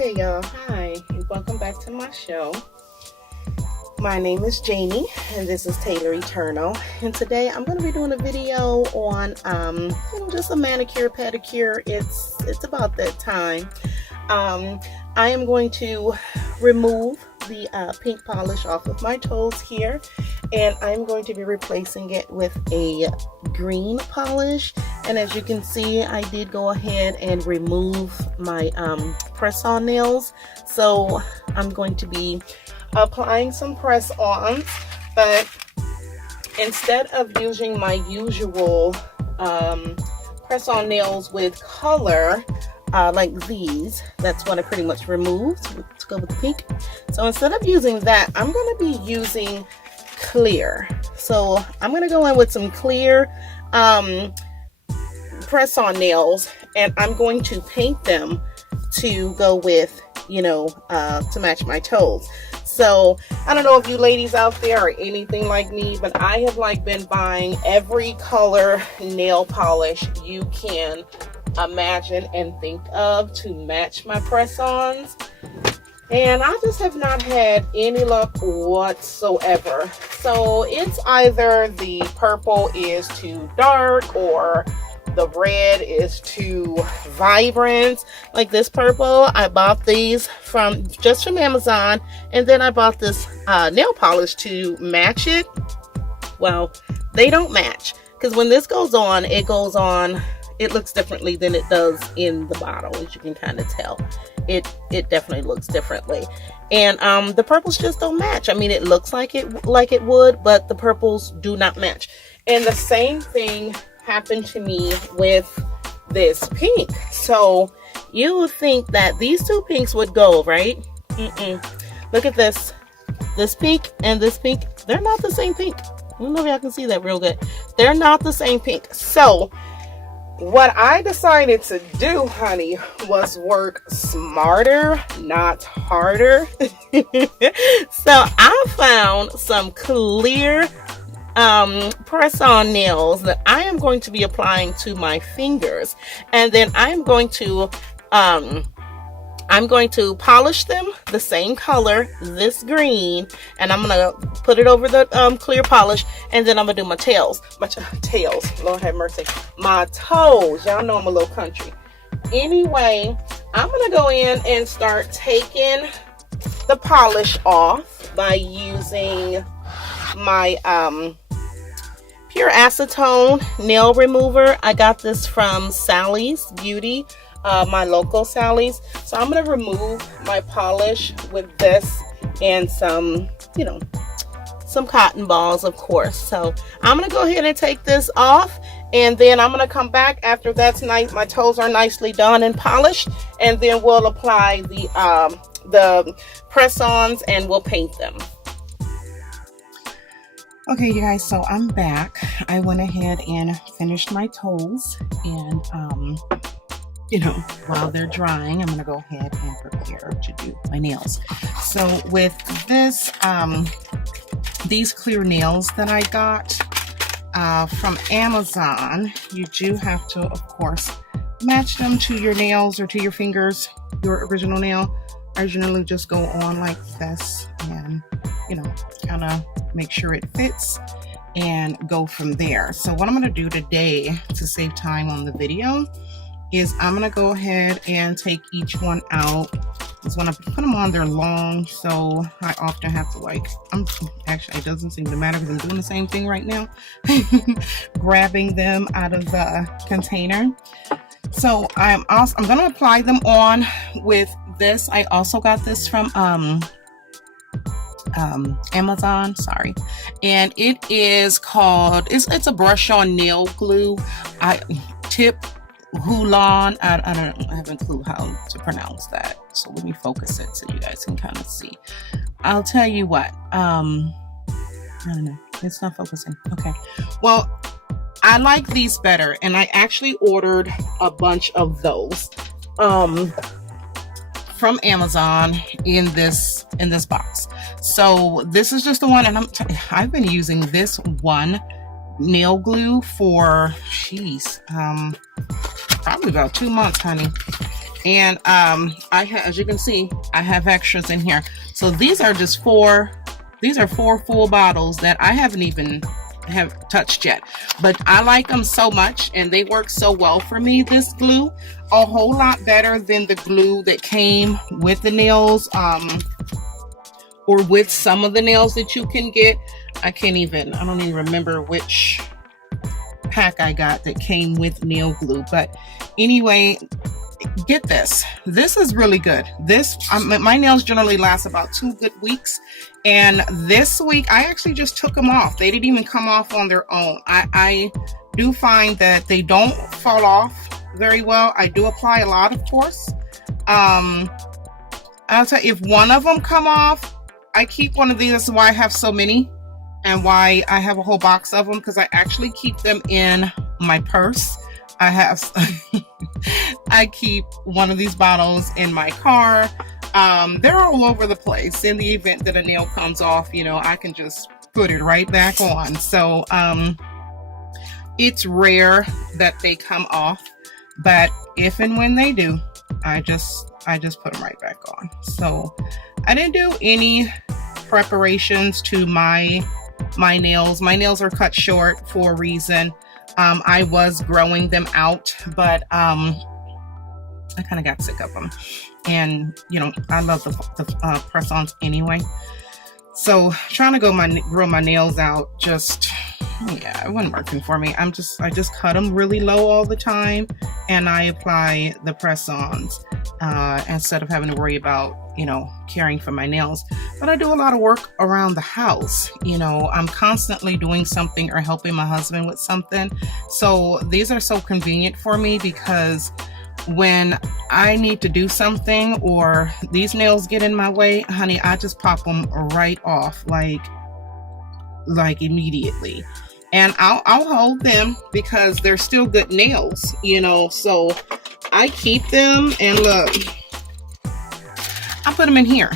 Okay, y'all, hi, and welcome back to my show. My name is Janie, and this is Taylor Eternal. And today I'm going to be doing a video on, just a manicure, pedicure. It's about that time. I am going to remove the pink polish off of my toes here, and I'm going to be replacing it with a green polish. And as you can see, I did go ahead and remove my press-on nails, so I'm going to be applying some press-ons, but instead of using my usual press-on nails with color like these, that's what I pretty much removed to go with the pink. So instead of using that, I'm going to be using clear. So I'm going to go in with some clear press-on nails, and I'm going to paint them to go with, to match my toes. So I don't know if you ladies out there are anything like me, but I have been buying every color nail polish you can imagine and think of to match my press-ons, and I just have not had any luck whatsoever. So it's either the purple is too dark or the red is too vibrant. Like this purple, I bought these from Amazon, and then I bought this nail polish to match it. Well, they don't match, because when this goes on, it looks differently than it does in the bottle. As you can kind of tell, it definitely looks differently. And the purples just don't match. I mean, it looks like it would, but the purples do not match. And the same thing happened to me with this pink. So you would think that these two pinks would go, right? Look at this pink and this pink. They're not the same pink. I don't know if y'all can see that real good. They're not the same pink. So what I decided to do, honey, was work smarter, not harder. So I found some clear press-on nails that I am going to be applying to my fingers, and then I'm going to polish them the same color, this green, and I'm gonna put it over the clear polish, and then I'm gonna do my tails, Lord have mercy, my toes. Y'all know I'm a little country. Anyway, I'm gonna go in and start taking the polish off by using my pure acetone nail remover. I got this from Sally's Beauty, my local Sally's. So I'm going to remove my polish with this and some cotton balls, of course. So I'm going to go ahead and take this off, and then I'm going to come back after that's nice. My toes are nicely done and polished, and then we'll apply the press-ons and we'll paint them. Okay, you guys, so I'm back. I went ahead and finished my toes, and while they're drying, I'm gonna go ahead and prepare to do my nails. So with this, these clear nails that I got from Amazon, you do have to, of course, match them to your nails or to your fingers, your original nail. I generally just go on like this and, kind of make sure it fits and go from there. So what I'm going to do today to save time on the video is I'm going to go ahead and take each one out. Because when I put them on, they're long, so I often have to actually, it doesn't seem to matter because I'm doing the same thing right now, grabbing them out of the container. So I'm going to apply them on with this. I also got this from Amazon, sorry, and it is called, it's a brush on nail glue. Tip Hulan. I have a clue how to pronounce that, so let me focus it so you guys can kind of see. I'll tell you what, I don't know, it's not focusing. Okay, well, I like these better, and I actually ordered a bunch of those from Amazon in this box. So this is just the one, and I've been using this one nail glue for probably about 2 months, honey. And as you can see, I have extras in here. So these are just these are 4 full bottles that I haven't even have touched yet, but I like them so much and they work so well for me. This glue, a whole lot better than the glue that came with the nails, or with some of the nails that you can get. I don't even remember which pack I got that came with nail glue, but anyway, get this. This is really good. My nails generally last about 2 good weeks, and this week I actually just took them off. They didn't even come off on their own. I do find that they don't fall off very well. I do apply a lot, of course. I'll tell you, if one of them come off, I keep one of these. That's why I have so many and why I have a whole box of them, because I actually keep them in my purse. I keep one of these bottles in my car. They're all over the place. In the event that a nail comes off, I can just put it right back on. So it's rare that they come off, but if and when they do, I just put them right back on. So I didn't do any preparations to my nails. My nails are cut short for a reason. I was growing them out, but I kind of got sick of them, and I love the press-ons anyway. So trying to grow my nails out, it wasn't working for me. I just cut them really low all the time, and I apply the press-ons instead of having to worry about caring for my nails. But I do a lot of work around the house. I'm constantly doing something or helping my husband with something. So these are so convenient for me, because when I need to do something or these nails get in my way, honey, I just pop them right off like immediately. And I'll hold them because they're still good nails, so I keep them, and look, I put them in here.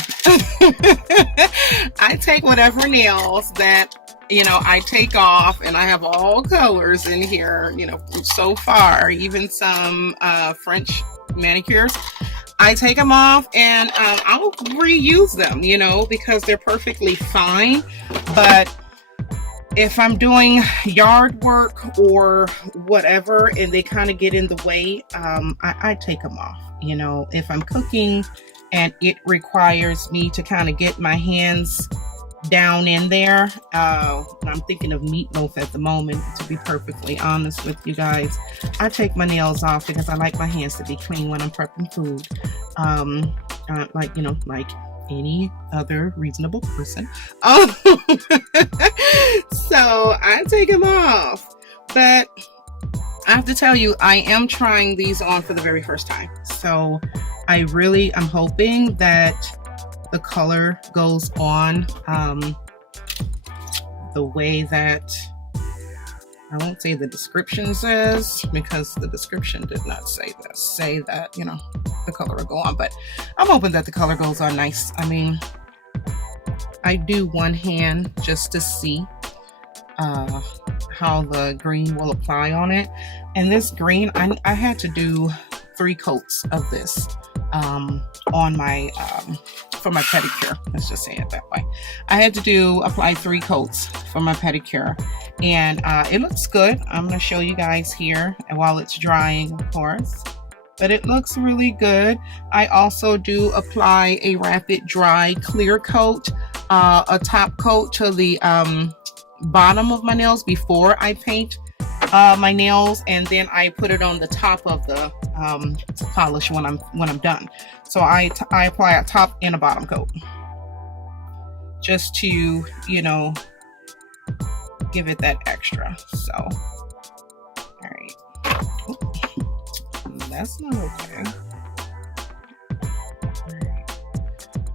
I take whatever nails that I take off, and I have all colors in here, so far, even some French manicures. I take them off, and I'll reuse them, because they're perfectly fine. But if I'm doing yard work or whatever, and they kind of get in the way, I take them off. If I'm cooking and it requires me to kind of get my hands down in there, I'm thinking of meatloaf at the moment, to be perfectly honest with you guys. I take my nails off because I like my hands to be clean when I'm prepping food, like any other reasonable person. So I take them off, but I have to tell you, I am trying these on for the very first time. So I'm hoping that the color goes on the way that, I won't say the description says, because the description did not say that, the color will go on, but I'm hoping that the color goes on nice. I mean, I do one hand just to see how the green will apply on it. And this green, I had to do 3 coats of this on my for my pedicure. Let's just say it that way. I had to apply 3 coats for my pedicure, and it looks good. I'm going to show you guys here while it's drying, of course, but it looks really good. I also do apply a rapid dry clear coat, a top coat to the bottom of my nails before I paint my nails, and then I put it on the top of the polish when I'm done. So I apply a top and a bottom coat just to give it that extra. So all right. Oops. That's not okay.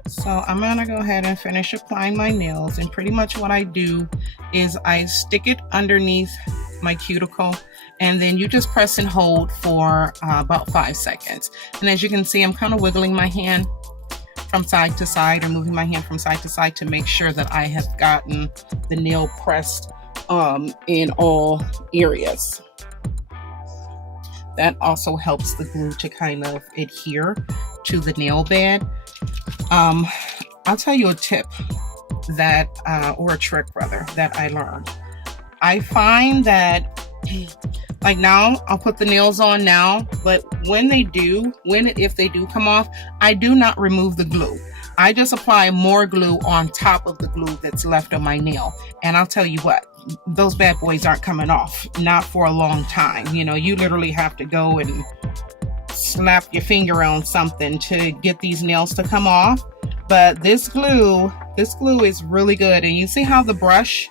So I'm gonna go ahead and finish applying my nails, and pretty much what I do is I stick it underneath my cuticle, and then you just press and hold for about 5 seconds. And as you can see, I'm kind of wiggling my hand from side to side, or moving my hand from side to side to make sure that I have gotten the nail pressed in all areas. that also helps the glue to kind of adhere to the nail bed. I'll tell you a tip that, or a trick rather, that I learned. I find that, like now, I'll put the nails on now, but if they do come off, I do not remove the glue. I just apply more glue on top of the glue that's left on my nail. And I'll tell you what, those bad boys aren't coming off, not for a long time. You know, you literally have to go and slap your finger on something to get these nails to come off. But this glue is really good. And you see how the brush,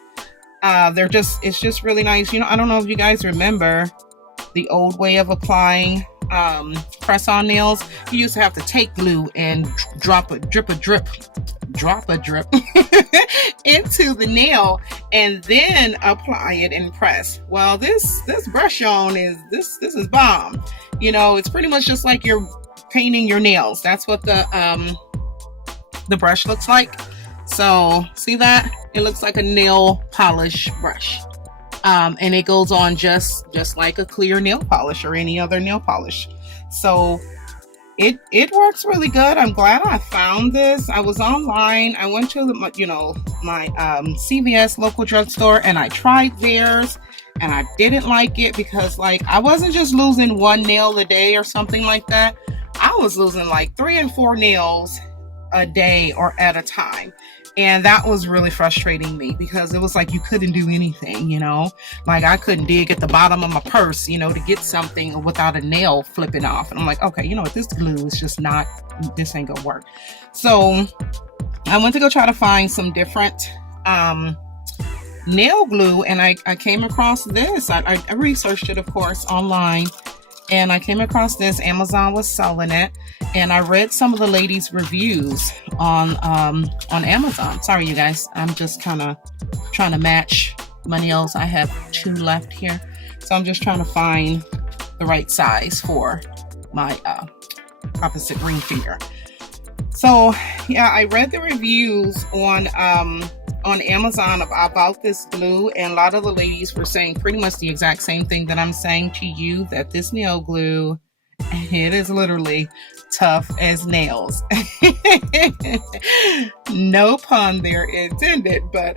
it's just really nice. You know, I don't know if you guys remember the old way of applying press-on nails. You used to have to take glue and drop a drip into the nail and then apply it and press. Well, this brush on is bomb. You know, it's pretty much just like you're painting your nails. That's what the brush looks like. So see that? It looks like a nail polish brush. And it goes on just like a clear nail polish or any other nail polish. So it works really good. I'm glad I found this. I was online. I went to my CVS local drugstore and I tried theirs and I didn't like it because like I wasn't just losing one nail a day or something like that. I was losing like 3 and 4 nails a day or at a time. And that was really frustrating me because it was like you couldn't do anything, you know, like I couldn't dig at the bottom of my purse, you know, to get something without a nail flipping off. And I'm like, okay, you know what, this glue is just this ain't gonna work. So I went to go try to find some different nail glue, and I came across this. I researched it, of course, online. And I came across this. Amazon was selling it, and I read some of the ladies' reviews on Amazon. Sorry, you guys. I'm just kind of trying to match my nails. I have 2 left here, so I'm just trying to find the right size for my opposite ring finger. So yeah, I read the reviews on Amazon about this glue, and a lot of the ladies were saying pretty much the exact same thing that I'm saying to you, that this nail glue, it is literally tough as nails. No pun there intended, but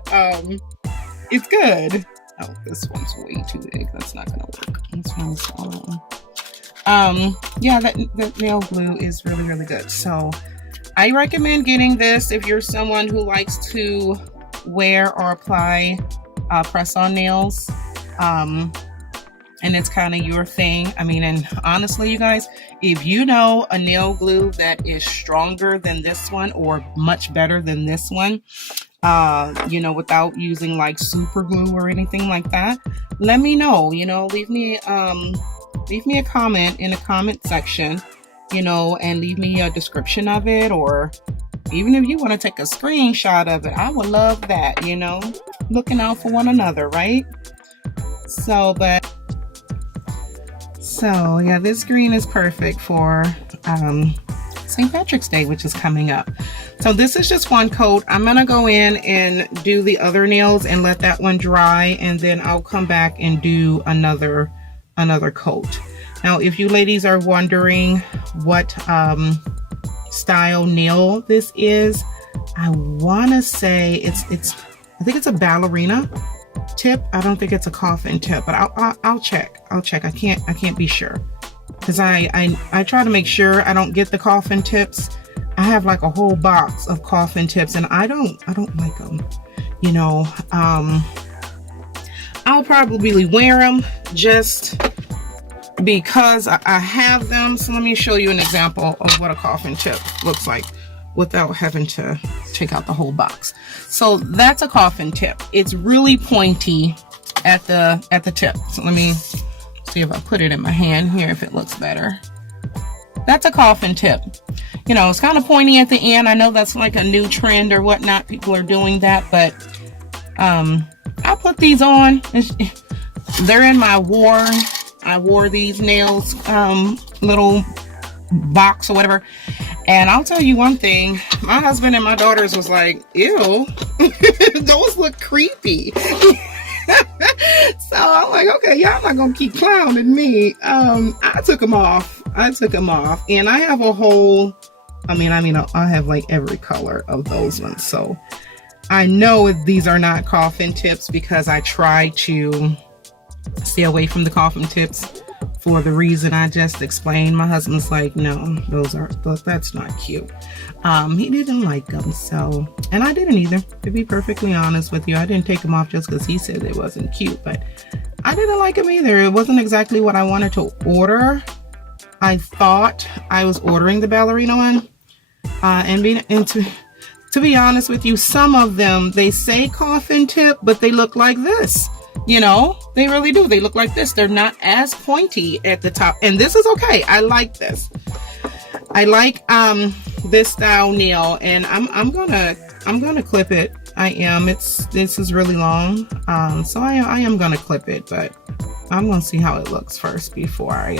it's good. Oh, this one's way too big. That's not gonna work. This one's small. Yeah, that nail glue is really, really good. So I recommend getting this if you're someone who likes to wear or apply press-on nails, and it's kind of your thing. I mean, and honestly, you guys, if you know a nail glue that is stronger than this one or much better than this one, you know, without using like super glue or anything like that, let me know. You know, leave me a comment in the comment section, you know, and leave me a description of it, or even if you want to take a screenshot of it, I would love that, you know, looking out for one another, right? So yeah, this green is perfect for St. Patrick's Day, which is coming up. So this is just one coat. I'm going to go in and do the other nails and let that one dry, and then I'll come back and do another coat. Now, if you ladies are wondering what style nail this is, I want to say I think it's a ballerina tip. I don't think it's a coffin tip, but I'll check. I can't be sure, because I try to make sure I don't get the coffin tips. I have like a whole box of coffin tips, and I don't like them, you know. I'll probably wear them just because I have them. So let me show you an example of what a coffin tip looks like without having to take out the whole box. So that's a coffin tip. It's really pointy at the tip. So let me see if I put it in my hand here, if it looks better. That's a coffin tip. You know, it's kind of pointy at the end. I know that's like a new trend or whatnot. People are doing that, but I put these on. They're in my I wore these nails little box or whatever, and I'll tell you one thing, my husband and my daughters was like, ew, those look creepy. So I'm like, okay, y'all not gonna keep clowning me. I took them off. And I have a whole, I have like every color of those ones. So I know these are not coffin tips because I try to stay away from the coffin tips for the reason I just explained. My husband's like, no, that's not cute. He didn't like them, so, and I didn't either, to be perfectly honest with you. I didn't take them off just because he said it wasn't cute, but I didn't like them either. It wasn't exactly what I wanted to order. I thought I was ordering the ballerina one, to be honest with you, some of them, they say coffin tip, but they look like this. You know, they really do. They look like this. They're not as pointy at the top. And this is okay. I like this. I like this style nail, and I'm gonna clip it. This is really long. So I am gonna clip it, but I'm gonna see how it looks first before I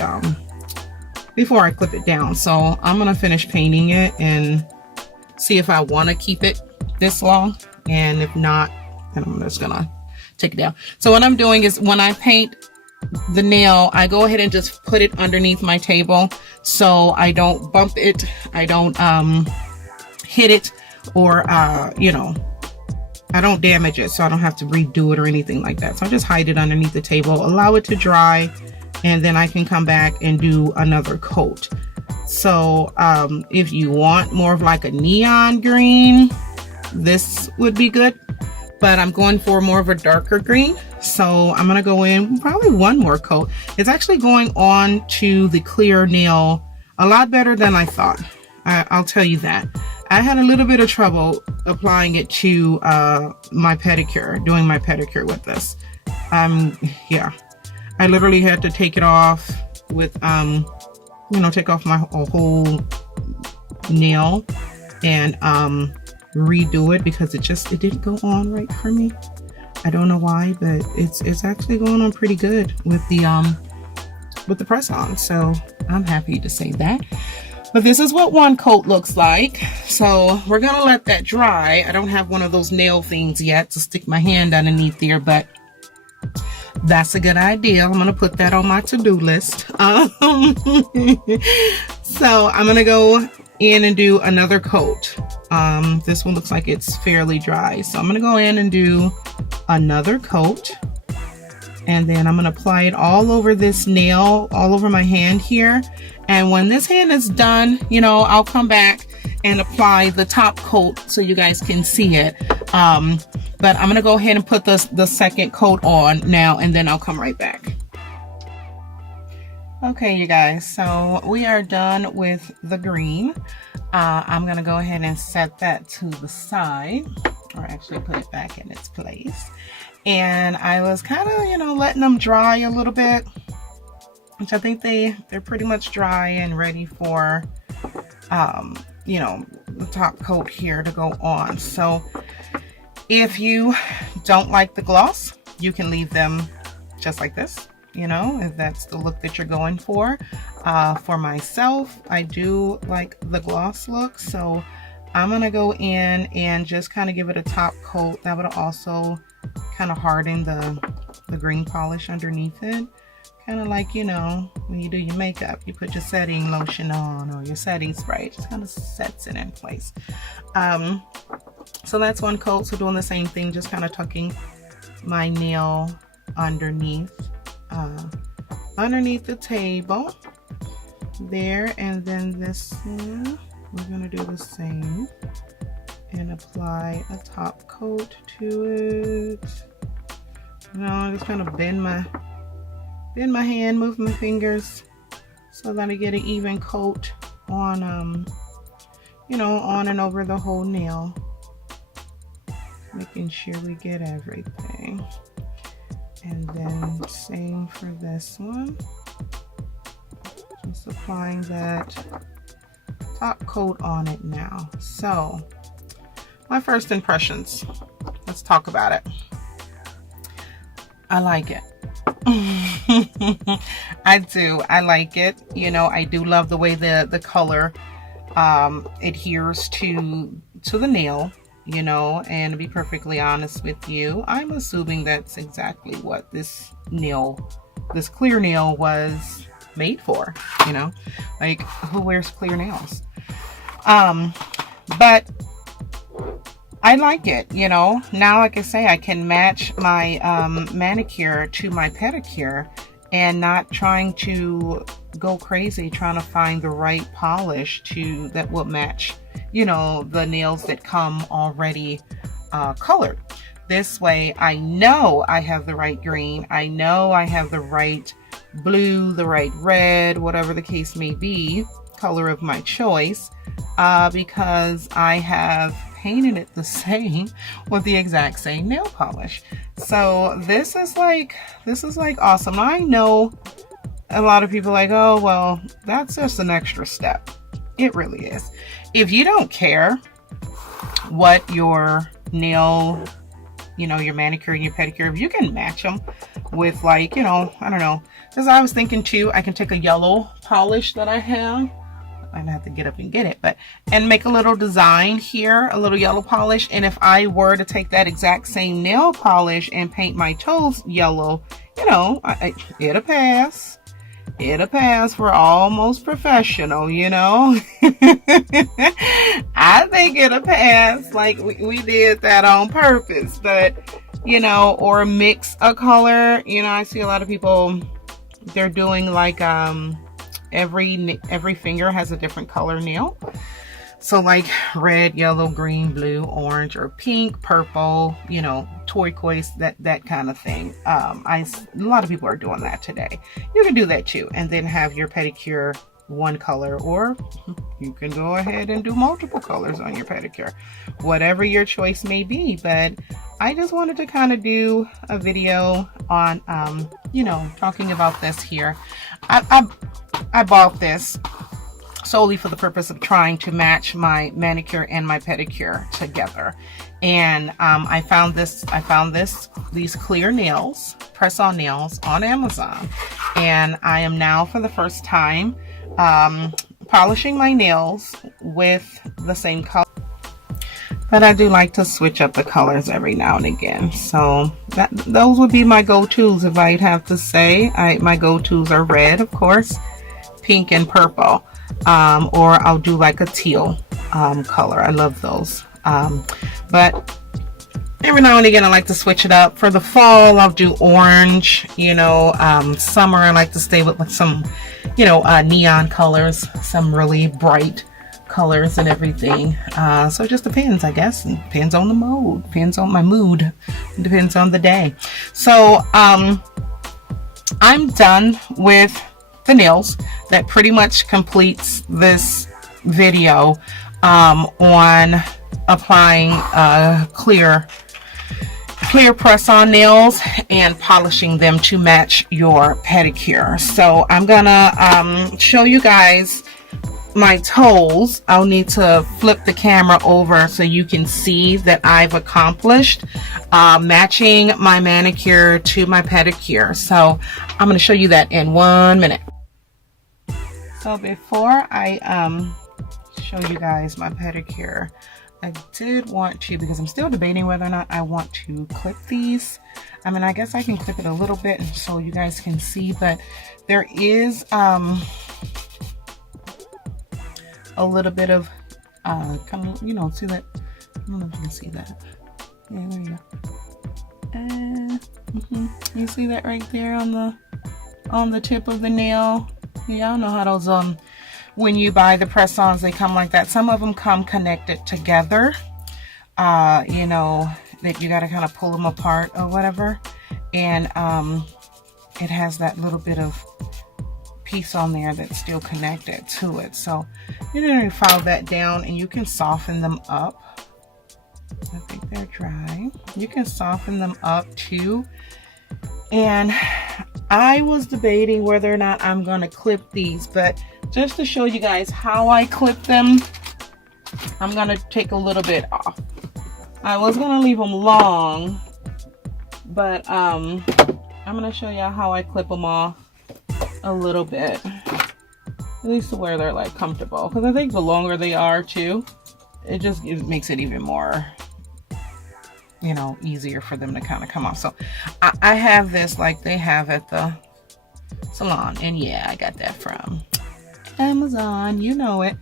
clip it down. So I'm gonna finish painting it and see if I want to keep it this long, and if not, then I'm just gonna take it down. So what I'm doing is when I paint the nail, I go ahead and just put it underneath my table so I don't bump it, I don't hit it, or I don't damage it, so I don't have to redo it or anything like that. So I just hide it underneath the table, allow it to dry, and then I can come back and do another coat. So if you want more of like a neon green, this would be good, but I'm going for more of a darker green. So I'm gonna go in probably one more coat. It's actually going on to the clear nail a lot better than I thought. I'll tell you that. I had a little bit of trouble applying it to my pedicure, doing my pedicure with this. Yeah, I literally had to take it off with, take off my whole nail and redo it because it didn't go on right for me. I don't know why, but it's actually going on pretty good with the press on. So I'm happy to say that. But this is what one coat looks like. So we're gonna let that dry. I don't have one of those nail things yet to stick my hand underneath there, but that's a good idea. I'm gonna put that on my to-do list. So I'm gonna go in and do another coat. This one looks like it's fairly dry. So I'm gonna go in and do another coat. And then I'm gonna apply it all over this nail, all over my hand here. And when this hand is done, I'll come back and apply the top coat so you guys can see it. But I'm gonna go ahead and put the second coat on now, and then I'll come right back. Okay, you guys, so we are done with the green. I'm gonna go ahead and set that to the side, or actually put it back in its place. And I was kind of, letting them dry a little bit, which I think they're pretty much dry and ready for, the top coat here to go on. So if you don't like the gloss, you can leave them just like this, if that's the look that you're going for. For myself, I do like the gloss look, so I'm gonna go in and just kind of give it a top coat. That would also kind of harden the green polish underneath it. Kind of like, when you do your makeup, you put your setting lotion on or your setting spray. It just kind of sets it in place. So that's one coat. So doing the same thing, just kind of tucking my nail underneath the table there. And then this one, we're going to do the same and apply a top coat to it. I just kind of bend my hand, move my fingers so that I get an even coat on, on and over the whole nail. Making sure we get everything. And then same for this one. Just applying that top coat on it now. So, my first impressions. Let's talk about it. I like it. I do. I like it. I do love the way the color adheres to the nail. you know, and to be perfectly honest with you, I'm assuming that's exactly what this clear nail was made for, you know, like who wears clear nails? But I like it, you know. Now, like I say, I can match my manicure to my pedicure and not trying to go crazy trying to find the right polish that will match, you know, the nails that come already colored. This way I know I have the right green, I know I have the right blue, the right red, whatever the case may be, color of my choice, because I have painted it the same with the exact same nail polish. So this is like awesome. I know a lot of people are like, oh, well, that's just an extra step. It really is. If you don't care what your nail, you know, your manicure and your pedicure, if you can match them with, like, you know, I don't know, because I was thinking too, I can take a yellow polish that I have. I'd have to get up and get it, and make a little design here, a little yellow polish. And if I were to take that exact same nail polish and paint my toes yellow, you know, it'll pass. It'll pass for almost professional, you know. I think it'll pass. Like we did that on purpose, but you know, or mix a color. You know, I see a lot of people, they're doing like every finger has a different color nail. So like red, yellow, green, blue, orange, or pink, purple, you know, turquoise, that kind of thing. A lot of people are doing that today. You can do that too, and then have your pedicure one color, or you can go ahead and do multiple colors on your pedicure, whatever your choice may be. But I just wanted to kind of do a video on, you know, talking about this here. I bought this solely for the purpose of trying to match my manicure and my pedicure together. And I found these clear nails, press-on nails on Amazon. And I am now, for the first time, polishing my nails with the same color. But I do like to switch up the colors every now and again. So those would be my go-tos, if I'd have to say. My go-tos are red, of course, pink and purple. Or I'll do like a teal color. I love those. But every now and again I like to switch it up. For the fall, I'll do orange. You know, summer I like to stay with some, you know, neon colors, some really bright colors and everything. So it just depends, I guess. It depends on the mood, depends on my mood, it depends on the day. So I'm done with the nails. That pretty much completes this video on applying clear press-on nails and polishing them to match your pedicure. So I'm gonna show you guys my toes. I'll need to flip the camera over so you can see that I've accomplished matching my manicure to my pedicure. So I'm going to show you that in 1 minute. So before I show you guys my pedicure, I did want to, because I'm still debating whether or not I want to clip these. I mean, I guess I can clip it a little bit so you guys can see, but there is a little bit of kind of, you know, see that? I don't know if you can see that. Yeah, there you go. You see that right there on the tip of the nail? Yeah, I don't know how those when you buy the press-ons, they come like that. Some of them come connected together. You know, that you got to kind of pull them apart or whatever, and it has that little bit of piece on there that's still connected to it. So you're going to file that down, and you can soften them up. I think they're dry. You can soften them up too. And I was debating whether or not I'm going to clip these, but just to show you guys how I clip them, I'm going to take a little bit off. I was going to leave them long, but I'm going to show you how I clip them off a little bit, at least to where they're like comfortable, because I think the longer they are too, it makes it even more you know, easier for them to kind of come off. So I have this like they have at the salon, and yeah, I got that from Amazon, you know it.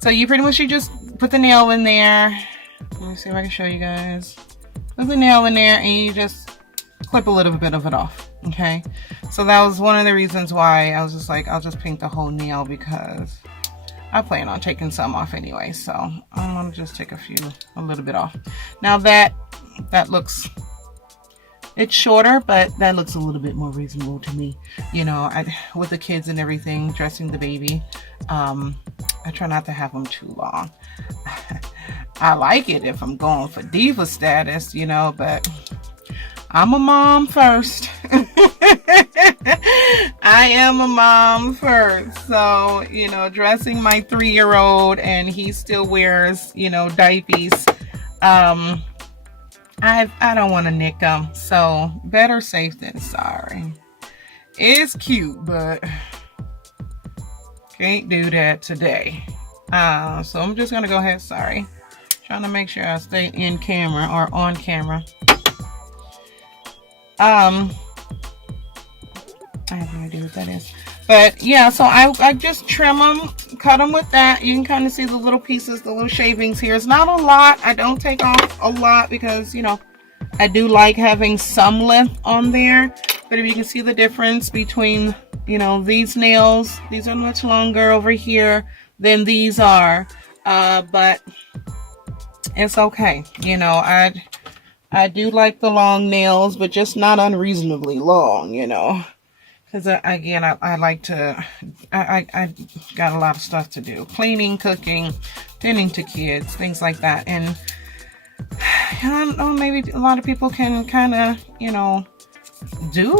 So you pretty much, you just put the nail in there. Let me see if I can show you guys. Put the nail in there and you just clip a little bit of it off. Okay, so that was one of the reasons why I was just like, I'll just paint the whole nail, because I plan on taking some off anyway. So I'm gonna just take a little bit off. Now that looks, it's shorter, but that looks a little bit more reasonable to me. You know, with the kids and everything, dressing the baby, I try not to have them too long. I like it if I'm going for diva status, you know, but I'm a mom first. I am a mom first. So, you know, dressing my 3-year-old and he still wears, you know, diapers. I don't want to nick them. So better safe than sorry. It's cute, but can't do that today. So I'm just going to go ahead. Sorry. Trying to make sure I stay in camera or on camera. I have no idea what that is. But yeah, so I just trim them, cut them with that. You can kind of see the little pieces, the little shavings here. It's not a lot. I don't take off a lot because, you know, I do like having some length on there. But if you can see the difference between, you know, these nails, these are much longer over here than these are. But it's okay. You know, I do like the long nails, but just not unreasonably long, you know. Because, again, I like to, I got a lot of stuff to do. Cleaning, cooking, tending to kids, things like that. And I don't know, maybe a lot of people can kind of, you know, do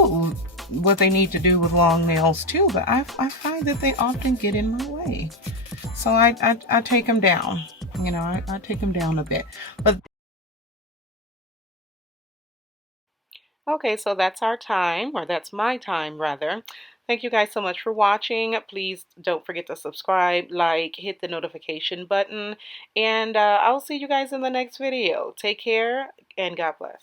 what they need to do with long nails too. But I find that they often get in my way. So I take them down. You know, I take them down a bit. But okay, so that's our time, or that's my time rather. Thank you guys so much for watching. Please don't forget to subscribe, like, hit the notification button, and I'll see you guys in the next video. Take care, and God bless.